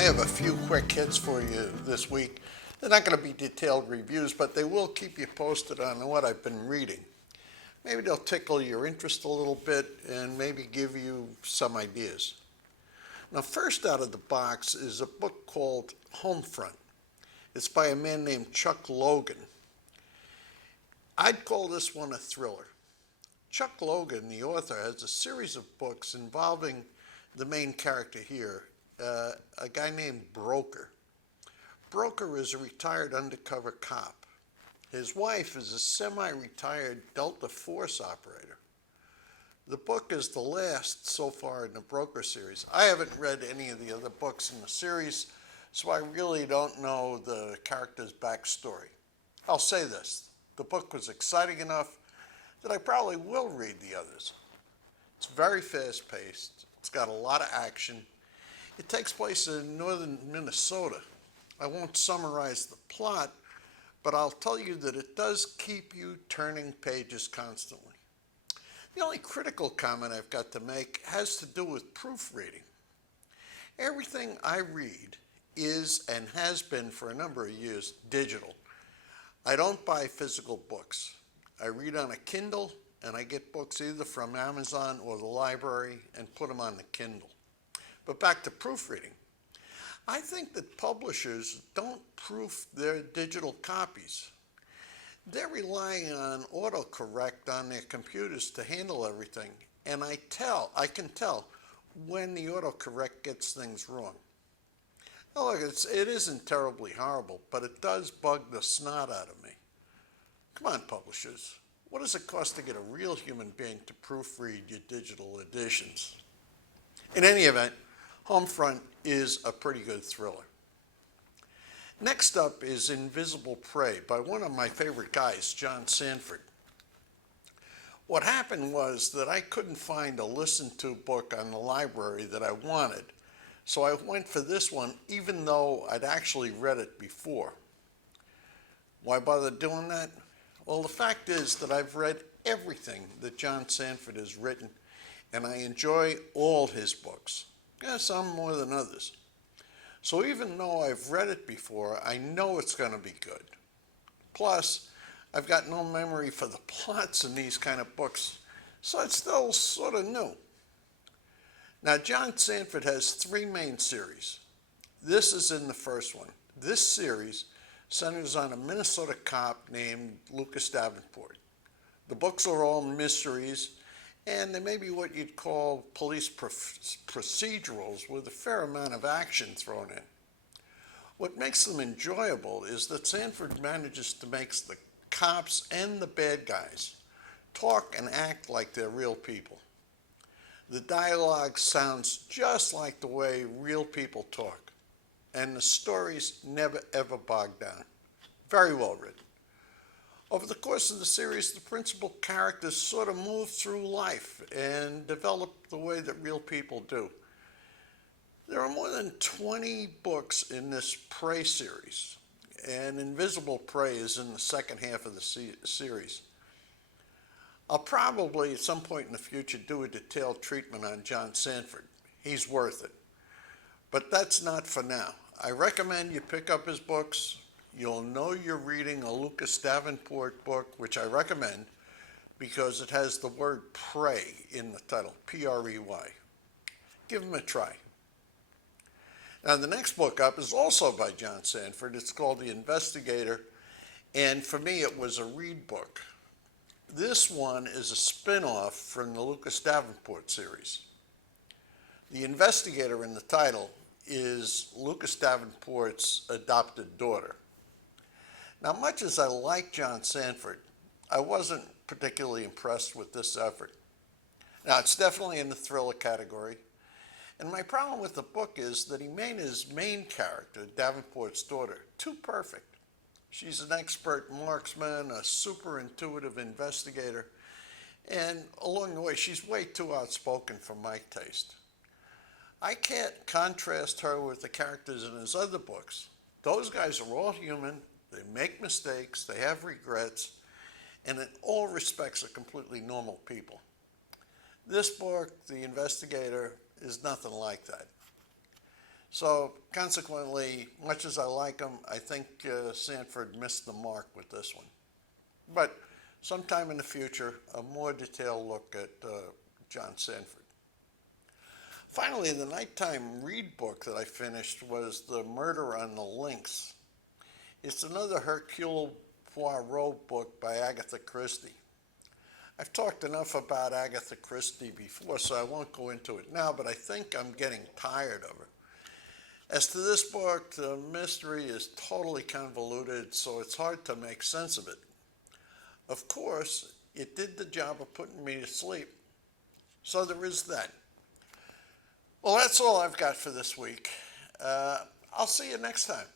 I have a few quick hits for you this week. They're not going to be detailed reviews, but they will keep you posted on what I've been reading. Maybe they'll tickle your interest a little bit and maybe give you some ideas. Now, first out of the box is a book called Homefront. It's by a man named Chuck Logan. I'd call this one a thriller. Chuck Logan, the author, has a series of books involving the main character here, a guy named Broker. Broker is a retired undercover cop. His wife is a semi-retired Delta Force operator. The book is the last so far in the Broker series. I haven't read any of the other books in the series, so I really don't know the character's backstory. I'll say this, the book was exciting enough that I probably will read the others. It's very fast-paced. It's got a lot of action. It takes place in northern Minnesota. I won't summarize the plot, but I'll tell you that it does keep you turning pages constantly. The only critical comment I've got to make has to do with proofreading. Everything I read is and has been for a number of years digital. I don't buy physical books. I read on a Kindle, and I get books either from Amazon or the library and put them on the Kindle. But back to proofreading. I think that publishers don't proof their digital copies. They're relying on autocorrect on their computers to handle everything, and I can tell when the autocorrect gets things wrong. Now look, it isn't terribly horrible, but it does bug the snot out of me. Come on, publishers. What does it cost to get a real human being to proofread your digital editions? In any event, Homefront is a pretty good thriller. Next up is Invisible Prey by one of my favorite guys, John Sanford. What happened was that I couldn't find a listen-to book on the library that I wanted, so I went for this one even though I'd actually read it before. Why bother doing that? Well, the fact is that I've read everything that John Sanford has written, and I enjoy all his books. Some more than others. So even though I've read it before, I know it's going to be good. Plus, I've got no memory for the plots in these kind of books, so it's still sort of new. Now, John Sanford has 3 main series. This is in the first one. This series centers on a Minnesota cop named Lucas Davenport. The books are all mysteries, and they may be what you'd call police procedurals with a fair amount of action thrown in. What makes them enjoyable is that Sanford manages to make the cops and the bad guys talk and act like they're real people. The dialogue sounds just like the way real people talk, and the stories never ever bog down. Very well written. Over the course of the series, the principal characters sort of move through life and develop the way that real people do. There are more than 20 books in this Prey series, and Invisible Prey is in the second half of the series. I'll probably at some point in the future do a detailed treatment on John Sanford. He's worth it. But that's not for now. I recommend you pick up his books. You'll know you're reading a Lucas Davenport book, which I recommend because it has the word prey in the title, P-R-E-Y. Give him a try. Now, the next book up is also by John Sanford. It's called The Investigator, and for me, it was a read book. This one is a spin-off from the Lucas Davenport series. The Investigator in the title is Lucas Davenport's adopted daughter. Now, much as I like John Sanford, I wasn't particularly impressed with this effort. Now, it's definitely in the thriller category, and my problem with the book is that he made his main character, Davenport's daughter, too perfect. She's an expert marksman, a super intuitive investigator, and along the way, she's way too outspoken for my taste. I can't contrast her with the characters in his other books. Those guys are all human, they make mistakes, they have regrets, and in all respects are completely normal people. This book, The Investigator, is nothing like that. So consequently, much as I like them, I think Sanford missed the mark with this one. But sometime in the future, a more detailed look at John Sanford. Finally, the nighttime read book that I finished was The Murder on the Lynx. It's another Hercule Poirot book by Agatha Christie. I've talked enough about Agatha Christie before, so I won't go into it now, but I think I'm getting tired of her. As to this book, the mystery is totally convoluted, so it's hard to make sense of it. Of course, it did the job of putting me to sleep, so there is that. Well, that's all I've got for this week. I'll see you next time.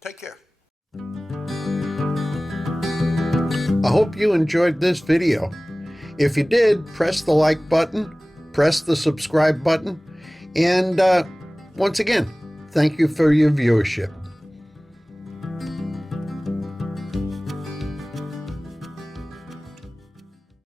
Take care. I hope you enjoyed this video. If you did, press the like button, press the subscribe button, and once again, thank you for your viewership.